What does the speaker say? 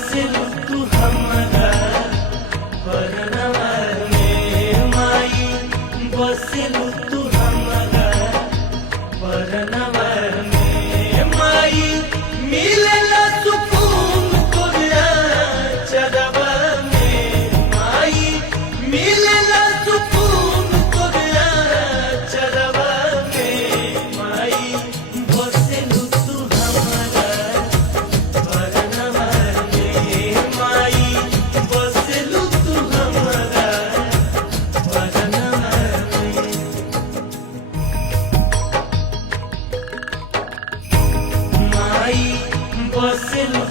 बसेलु तू हमरा परनवा में माई बसेलु तू हमरा परनवा में माई मिलेला सुकून तोरा चरवा में माई मिलेला सुकून तोरा चरवा में माई बसेलु तू हमरा परनवा में माई बसेलु तू हमरा परनवा में माई बसेलु